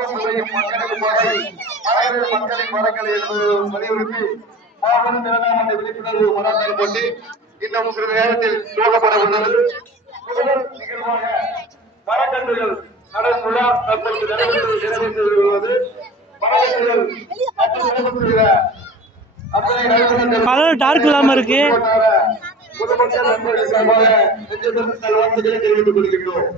மக்களின் வரங்களை என்பது வலியுறுத்தி மாபெரும் வேளாண் விழிப்புணர்வு மராத்தான் போட்டி இன்னும் சிறிது நேரத்தில் துவக்கப்பட உள்ளது. முதல் நிகழ்வாக மரக்கன்றுகள் நடும் விழா தற்போது நிறைவேற்றி வருவது. மரக்கன்றுகள் டார்க் இல்லாம இருக்கு. பொதுமக்கள் நண்பர்கள் சார்பாக வாழ்த்துக்களை தெரிவித்துக் கொள்கின்றோம்.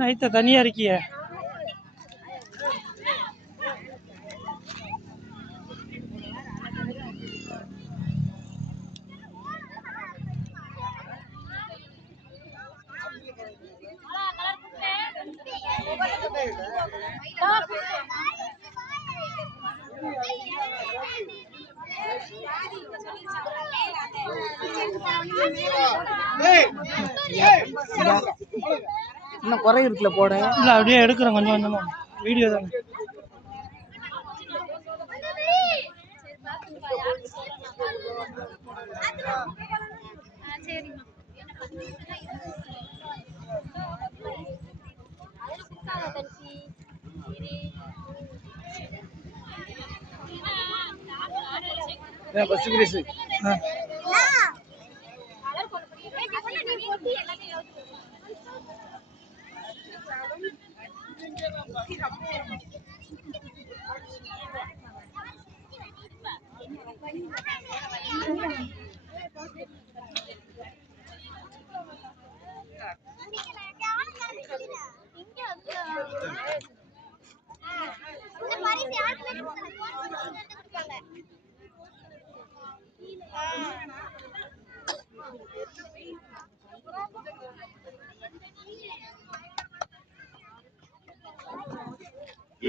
நைத்த தனியா இருக்கிய இன்னும் குறை இருக்குல்ல போட இல்ல அப்படியே எடுக்கிறேன் கொஞ்சம் கொஞ்சமா வீடியோ தானே.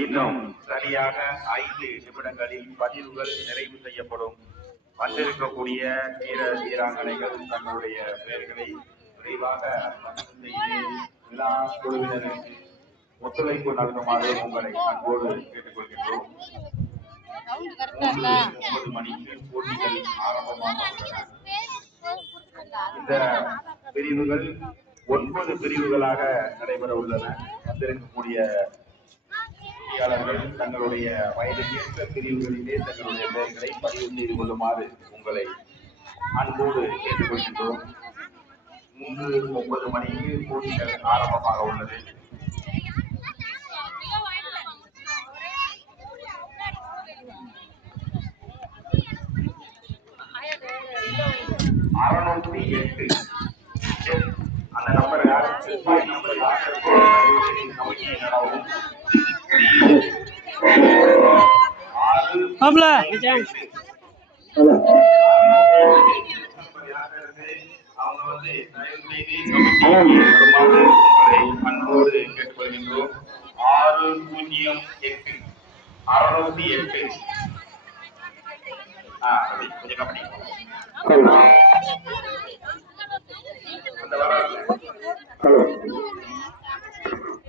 இன்னும் சரியாக 5 நிமிடங்களில் பதிவுகள் நிறைவு செய்யப்படும். வந்திருக்கக்கூடிய வீர வீராங்கனைகள் தங்களுடைய பெயர்களை விரைவாக விழா குழுவினருக்கு ஒத்துழைப்பு நல்குமாறு உங்களை அன்போடு கேட்டுக்கொள்கின்றோம். 9 மணிக்கு போட்டிகள் ஆரம்பமாக இந்த பிரிவுகள் 9 பிரிவுகளாக நடைபெற உள்ளன. வந்திருக்கக்கூடிய தங்களுடைய வயதுக்கேற்ற பிரிவுகளிலே தங்களுடைய பெயர்களை பதிவு செய்து கொள்ளுமாறு உங்களை அன்போடு கேட்டுக்கொள்கின்றோம். 3:30 மணிக்கு போட்டிகள் ஆரம்பமாக உள்ளது. அந்த நம்பர் அன்போடு கேட்டுக்கொள்கின்றோம். 608 608 கொஞ்சம் கபடி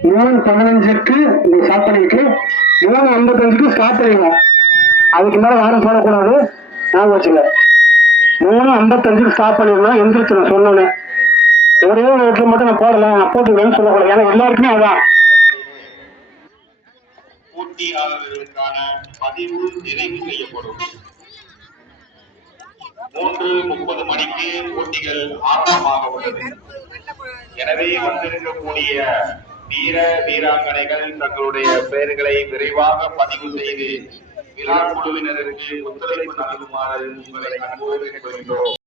3:15 ஸ்டார்ட் பண்ணிட்டு 3:55 ஸ்டார்ட் பண்ணிடணும். அதுக்கு மேல யாரும் போடக்கூடாது. ஞாபகம் வச்சுங்க. 3:55 ஸ்டார்ட் பண்ணிடணும். எந்திரிச்சிடும் சொன்னோன்னு. ஒரே ஒரு இடத்துல மட்டும் நான் போடலாம் போட்டுக்கிறேன்னு சொல்லக்கூடாது. ஏன்னா எல்லாருக்குமே அதான் போட்டியாளர்களுக்கான பதிவு நிறைவு செய்யப்படும். 3:30 மணிக்கு போட்டிகள் ஆரம்பமாக உள்ளது. எனவே வந்திருக்கக்கூடிய வீர வீராங்கனைகள் தங்களுடைய பெயர்களை விரைவாக பதிவு செய்து விழா குழுவினருக்கு ஒத்துழைப்பு நல்குமாறு உங்களை அன்போடு கேட்டுக்கொள்கிறோம்.